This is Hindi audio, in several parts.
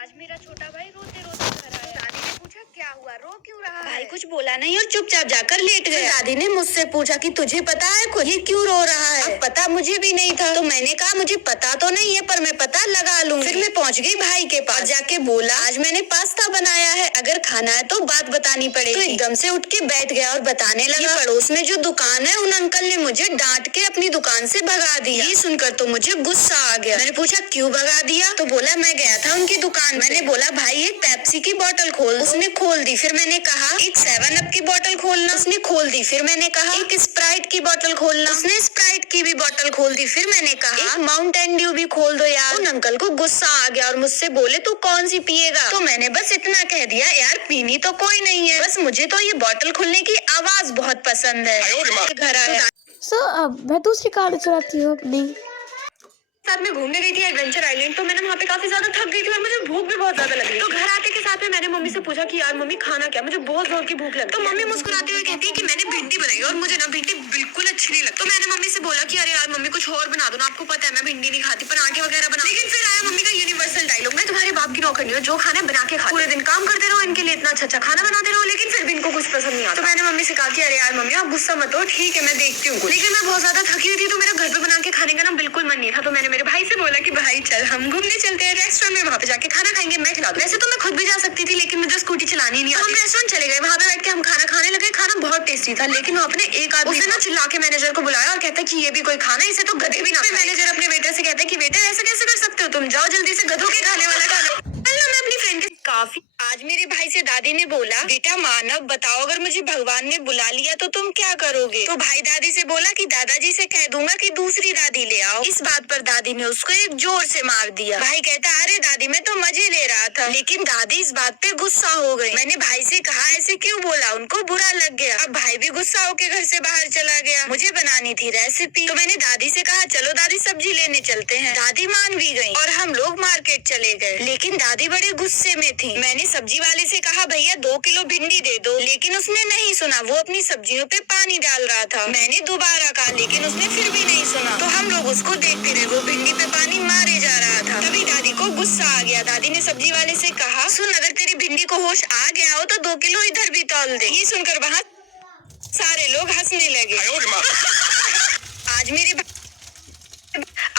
आज मेरा छोटा भाई रोते रोते घर आया। दादी ने पूछा क्या हुआ, रो क्यों रहा भाई है? कुछ बोला नहीं और चुपचाप जाकर लेट गया। दादी ने मुझसे पूछा कि तुझे पता है खुद ये क्यों रो रहा है? अब पता मुझे भी नहीं था तो मैंने कहा मुझे पता तो नहीं है पर मैं पता लगा लूंगी। फिर मैं पहुंच गई भाई के पास, जाके बोला आज मैंने पास्ता बनाया है, अगर खाना है तो बात बतानी पड़ेगी। तो एकदम से उठ के बैठ गया और बताने लगा पड़ोस में जो दुकान है उन अंकल ने मुझे डांट के अपनी दुकान से भगा दिया। ये सुनकर तो मुझे गुस्सा आ गया। मैंने पूछा क्यों भगा दिया? तो बोला मैं गया था उनकी दुकान। मैंने बोला भाई एक पेप्सी की बोतल खोल। उसने खोल दी। फिर मैंने कहा एक 7 अप की बोतल खोलना। उसने खोल दी। फिर मैंने कहा एक स्प्राइट की बोतल खोलना। उसने स्प्राइट की भी बोतल खोल दी। फिर मैंने कहा एक माउंटेन ड्यू भी खोल दो यार। उन अंकल को गुस्सा आ गया और मुझसे बोले तू कौन सी पिएगा? तो मैंने बस इतना कह दिया यार पीनी तो कोई नहीं है, बस मुझे तो ये बोतल खुलने की आवाज बहुत पसंद है। घर आया अब मैं दूसरी कार चलाती हूँ अपनी। साथ में घूमने गई थी एडवेंचर आइलैंड, तो मैंने वहाँ पे काफी ज्यादा थक गई थी और मुझे भूख भी बहुत ज्यादा लगी। तो घर आते के साथ में मैंने मम्मी से पूछा कि यार मम्मी खाना क्या, मुझे बहुत जोर की भूख लगी। तो मम्मी मुस्कुराते हुए कहती है कि मैंने भिंडी बनाई और मुझे ना भिंडी बिल्कुल अच्छी नहीं लगती। तो मैंने मम्मी से बोला कि अरे यार मम्मी कुछ और बना दो ना, आपको पता है मैं भिंडी नहीं खाती, पराठे वगैरह बना। लेकिन फिर आया मम्मी का यूनिवर्सल डायलॉग, मैं तुम्हारे बाप की नौकरनी हूँ, जो खाना बना के खा, पूरे दिन काम करते रहो, इनके लिए इतना अच्छा खाना बनाते रहो, लेकिन फिर भी इनको कुछ पसंद नहीं आता। तो मैंने मम्मी से कहा कि अरे यार मम्मी आप गुस्सा मत हो, ठीक है मैं देखती हूँ। लेकिन मैं बहुत ज्यादा थकी हुई थी तो मेरा घर पे बना के खाने का ना बिल्कुल मन नहीं था। तो मैंने मेरे भाई से बोला कि भाई चल हम घूमने चलते हैं रेस्टोरेंट में, वहाँ पे जाके खाना खाएंगे, मैं खिला दूँ। वैसे तो मैं खुद भी जा सकती थी लेकिन मुझे स्कूटी चलानी नहीं आती। हम रेस्टोरेंट चले गए, वहाँ पे बैठ के हम खाना खाने लगे। खाना बहुत टेस्टी था लेकिन वहाँ पे एक आदमी उसने ना चिल्ला के मैनेजर को बुलाया और कहता है कि ये भी कोई खाना, इसे तो गधे भी ना। मैनेजर अपने वेटर से कहता है कि वेटर ऐसा कैसे कर सकते हो तुम, जाओ जल्दी से गधों के खाने वाला खाना। मैं अपनी फ्रेंड के काफी आज मेरे भाई से दादी ने बोला बेटा मानव बताओ अगर मुझे भगवान ने बुला लिया तो तुम क्या करोगे? तो भाई दादी से बोला कि दादाजी से कह दूंगा कि दूसरी दादी ले आओ। इस बात पर दादी ने उसको एक जोर से मार दिया। भाई कहता अरे दादी मैं तो मजे ले रहा था, लेकिन दादी इस बात पे गुस्सा हो गई। मैंने भाई से कहा ऐसे क्यों बोला, उनको बुरा लग गया। अब भाई भी गुस्सा होके घर से बाहर चला गया। मुझे बनानी थी रेसिपी तो मैंने दादी से कहा चलो दादी सब्जी लेने चलते हैं। दादी मान भी गई और हम लोग मार्केट चले गए, लेकिन दादी बड़े गुस्से में थी। मैंने सब्जी वाले से कहा भैया 2 किलो भिंडी दे दो, लेकिन उसने नहीं सुना, वो अपनी सब्जियों पे पानी डाल रहा था। मैंने दोबारा कहा लेकिन उसने फिर भी नहीं सुना, तो हम लोग उसको देखते रहे, वो भिंडी पे पानी मारे जा रहा था। तभी दादी को गुस्सा आ गया। दादी ने सब्जी वाले से कहा सुन अगर तेरी भिंडी को होश आ गया हो तो 2 किलो इधर भी तौल दे। ये सुनकर वहाँ सारे लोग हंसने लगे।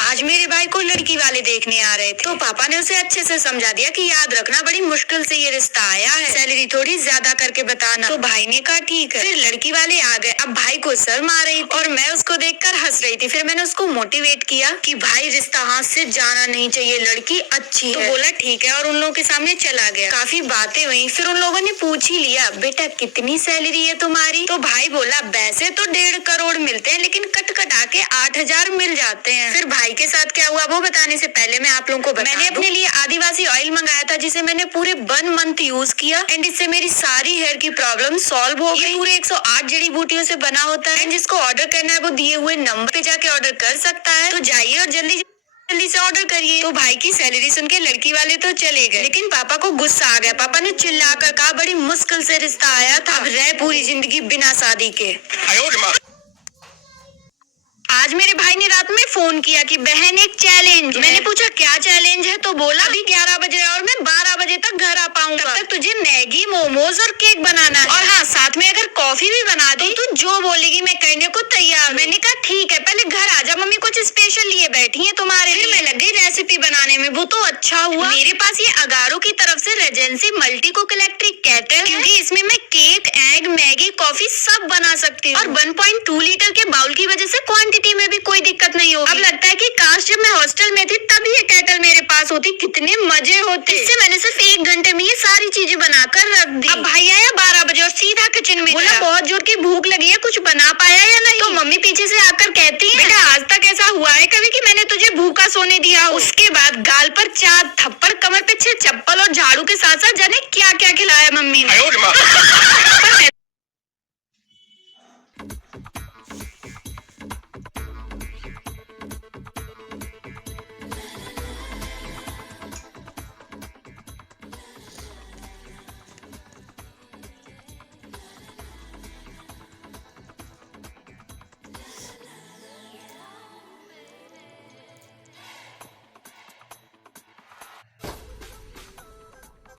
आज मेरे भाई को लड़की वाले देखने आ रहे थे तो पापा ने उसे अच्छे से समझा दिया कि याद रखना बड़ी मुश्किल से ये रिश्ता आया है, सैलरी थोड़ी ज्यादा करके बताना। तो भाई ने कहा ठीक है। फिर लड़की वाले आ गए। अब भाई को शर्म आ रही थी और मैं उसको देखकर हंस रही थी। फिर मैंने उसको मोटिवेट किया कि भाई रिश्ता हाथ से जाना नहीं चाहिए, लड़की अच्छी है। तो बोला ठीक है और उन लोगों के सामने चला गया। काफी बातें हुई। फिर उन लोगों ने पूछ ही लिया बेटा कितनी सैलरी है तुम्हारी? तो भाई बोला वैसे तो 1.5 करोड़ मिलते हैं लेकिन कट कटा के 8,000 मिल जाते हैं। फिर भाई के साथ क्या हुआ वो बताने से पहले मैं आप लोगों को मैंने अपने लिए आदिवासी ऑयल मंगाया था जिसे मैंने पूरे 1 मंथ यूज किया एंड इससे मेरी सारी हेयर की प्रॉब्लम सॉल्व हो गई। पूरे 108 जड़ी बूटियों से बना होता है। जिसको ऑर्डर करना है वो दिए हुए नंबर पे जाके ऑर्डर कर सकता है। तो जाइए और जल्दी से ऑर्डर करिए। तो भाई की सैलरी सुन के लड़की वाले तो चले गए, लेकिन पापा को गुस्सा आ गया। पापा ने चिल्लाकर कहा बड़ी मुश्किल से रिश्ता आया था, अब रह पूरी जिंदगी बिना शादी के। आज मेरे भाई ने रात में फोन किया कि बहन एक चैलेंज। मैंने पूछा क्या चैलेंज है? तो बोला अभी 11 बज रहे और मैं 12 बजे तक घर आ पाऊंगा, तब तक तुझे मैगी मोमोज और केक बनाना है और हाँ साथ में अगर कॉफी भी बना दे तो जो बोलेगी मैं करने को तैयार। मैंने कहा ठीक है पहले घर आ जा, मम्मी कुछ स्पेशल लिए बैठी है तुम्हारे लिए। मैं लग गई रेसिपी बनाने में। वो तो अच्छा हुआ मेरे पास ये अगारो की तरफ से Regency multi cook electric kettle, क्योंकि इसमें मैं केक एग मैगी कॉफी सब बना सकती हूँ और 1.2 लीटर के बाउल की वजह से क्वांटिटी में भी कोई दिक्कत नहीं होगी। अब लगता है कि काश जब मैं हॉस्टल में थी तब ये केटल मेरे पास होती, कितने मजे होते। इससे मैंने सिर्फ 1 घंटे में ये सारी चीजें बनाकर रख दी। अब भाई आया 12 बजे और सीधा किचन में बोला बहुत जोर की भूख लगी है, कुछ बना पाया या नहीं? तो मम्मी पीछे से आकर कहती है बेटा आज तक ऐसा हुआ है कभी कि मैंने तुझे भूखा सोने दिया हो? उसके बाद गाल पर 4 थप्पड़, कमर पे 6 चप्पल और झाड़ू के साथ साथ जाने क्या क्या खिलाया मम्मी ने।